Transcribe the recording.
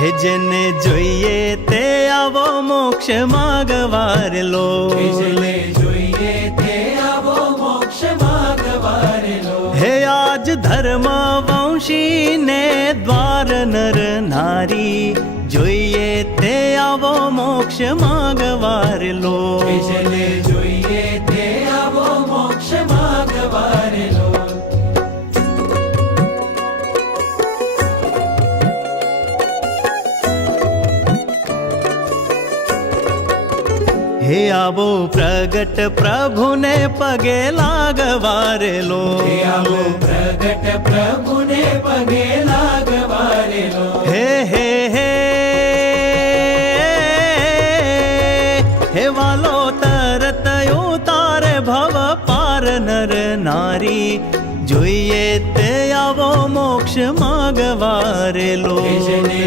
હે જેને જોઈએ તે આવો મોક્ષ માગવારેલો, જેને જોઈએ તે આવો મોક્ષ માગવારેલો. હે આજ ધર્મ વંશી ને દ્વાર નર નારી, જોઈએ તે આવો મોક્ષ માગવારેલો. જેને જોઈએ તે આવો મોક્ષ માગવારેલો. હે આવો પ્રગટ પ્રભુને પગે લાગવારેલો, હે આવો પ્રગટ પ્રભુને પગે લાગવારેલો. હે હે હે હે વાલો તરત ઉતારે ભવ પાર નર નારી, જોઈએ તે આવો મોક્ષ માગવારેલો. જેને